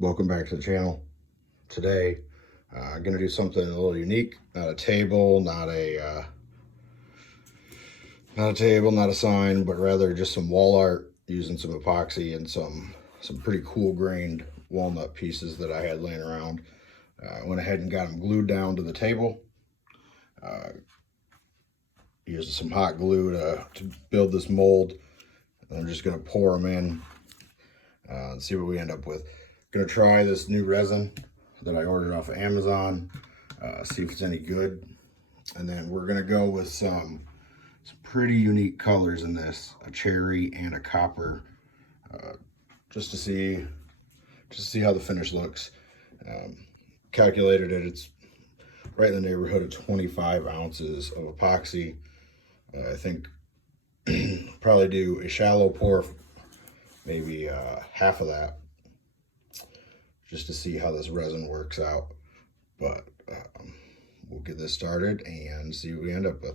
Welcome back to the channel. Today I'm going to do something a little unique. Not a table, not a table, not a sign, but rather just some wall art using some epoxy and some pretty cool grained walnut pieces that I had laying around. Went ahead and got them glued down to the table. Used some hot glue to build this mold. I'm just going to pour them in and see what we end up with. Gonna try this new resin that I ordered off of Amazon, see if it's any good. And then we're gonna go with some pretty unique colors in this, a cherry and a copper, just to see how the finish looks. Calculated it, it's right in the neighborhood of 25 ounces of epoxy. I think probably do a shallow pour, maybe half of that, just to see how this resin works out. But we'll get this started and see what we end up with.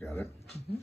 Got it? Mm-hmm.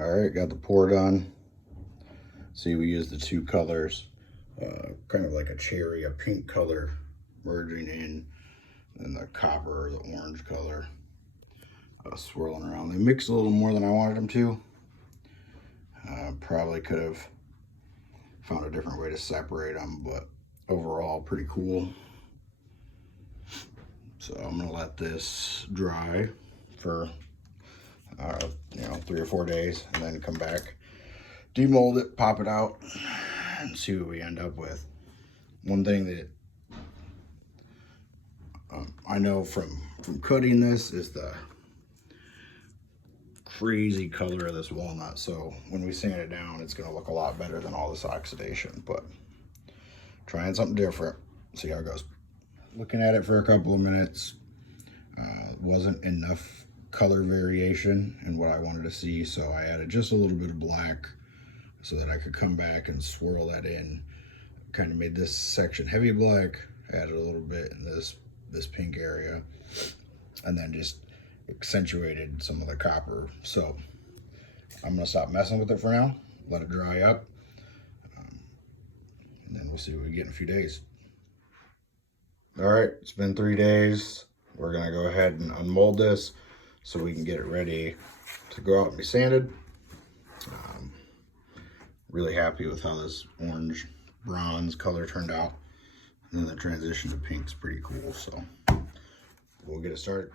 All right, got the pour done. See, we used the two colors, kind of like a cherry, a pink color merging in, and the copper or the orange color swirling around. They mixed a little more than I wanted them to. Probably could have found a different way to separate them, but overall pretty cool. So I'm gonna let this dry for 3 or 4 days, and then come back, demold it, pop it out, and see what we end up with. One thing that I know from cutting this is the crazy color of this walnut. So when we sand it down, it's gonna look a lot better than all this oxidation, but trying something different, see how it goes. Looking at it for a couple of minutes, wasn't enough color variation in what I wanted to see, so I added just a little bit of black so that I could come back and swirl that in. Kind of made this section heavy black, added a little bit in this pink area, and then just accentuated some of the copper. So I'm gonna stop messing with it for now, let it dry up, and then we'll see what we get in a few days. All right, it's been 3 days. We're gonna go ahead and unmold this so we can get it ready to go out and be sanded. Really happy with how this orange bronze color turned out, and then the transition to pink's pretty cool. So we'll get it started.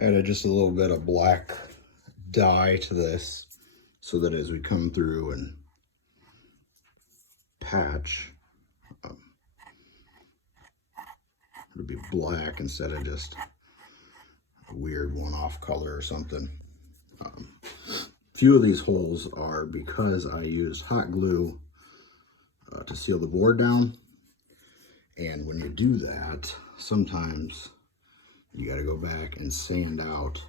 Added just a little bit of black dye to this so that as we come through and patch, it'll be black instead of just a weird one-off color or something. Few of these holes are because I used hot glue to seal the board down, and when you do that, sometimes you got to go back and sand out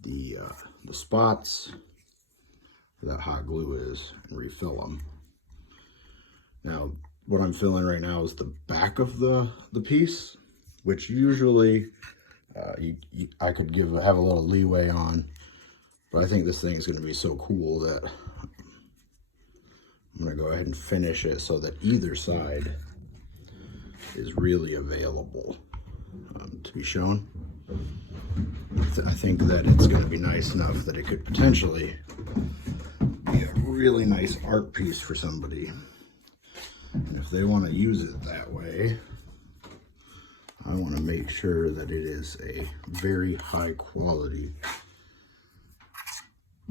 the spots where that hot glue is and refill them. Now, what I'm filling right now is the back of the piece, which usually I could have a little leeway on, but I think this thing is going to be so cool that I'm going to go ahead and finish it so that either side is really available. to be shown. I think that it's going to be nice enough that it could potentially be a really nice art piece for somebody. And if they want to use it that way, I want to make sure that it is a very high quality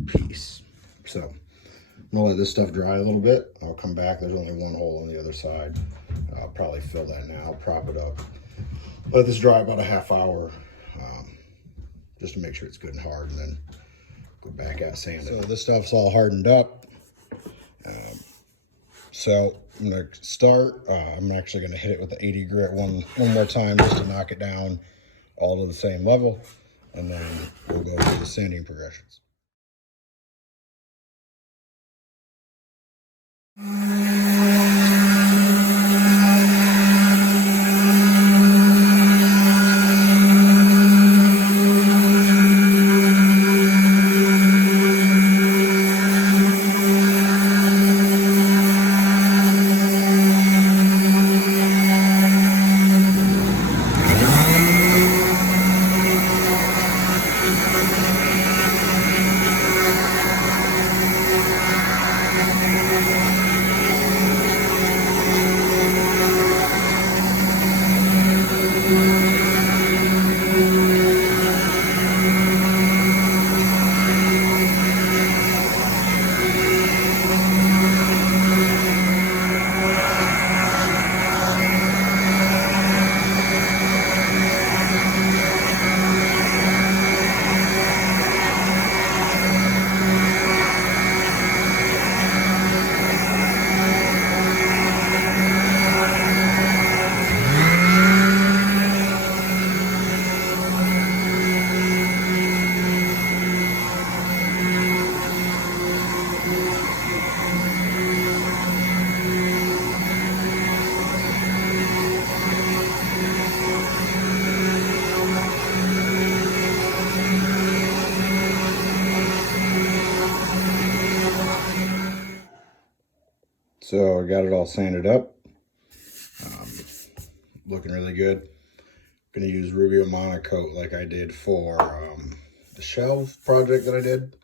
piece. So I'm gonna let this stuff dry a little bit. I'll come back. There's only one hole on the other side. I'll probably fill that now, prop it up, let this dry about a half hour, just to make sure it's good and hard, and then go back out sanding. So this stuff's all hardened up. So I'm gonna start. I'm actually gonna hit it with the 80 grit one more time just to knock it down all to the same level, and then we'll go through the sanding progressions. So I got it all sanded up, looking really good. Gonna use Rubio Monocoat like I did for the shelf project that I did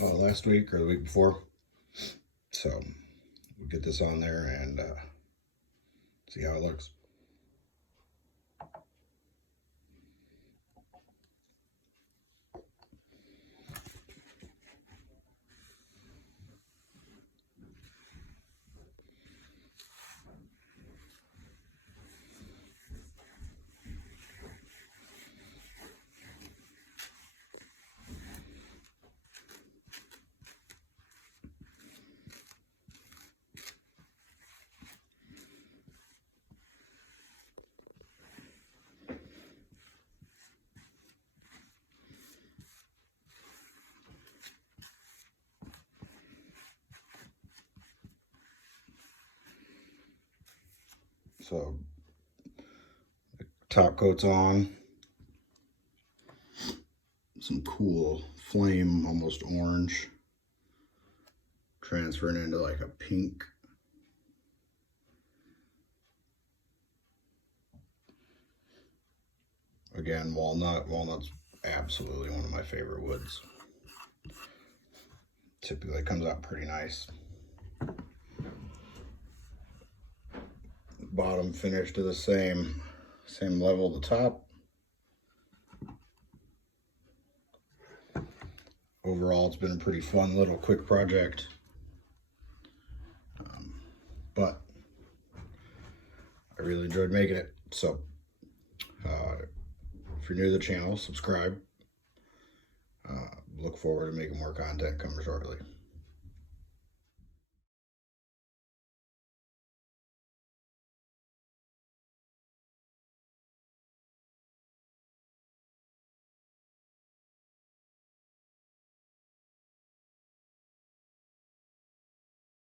last week or the week before. So we'll get this on there and see how it looks. So the top coat's on. Some cool flame, almost orange, transferring into like a pink. Again, walnut. Walnut's absolutely one of my favorite woods. Typically comes out pretty nice. Bottom finish to the same level at the top. Overall, it's been a pretty fun little quick project. But I really enjoyed making it. So if you're new to the channel, subscribe. Look forward to making more content coming shortly.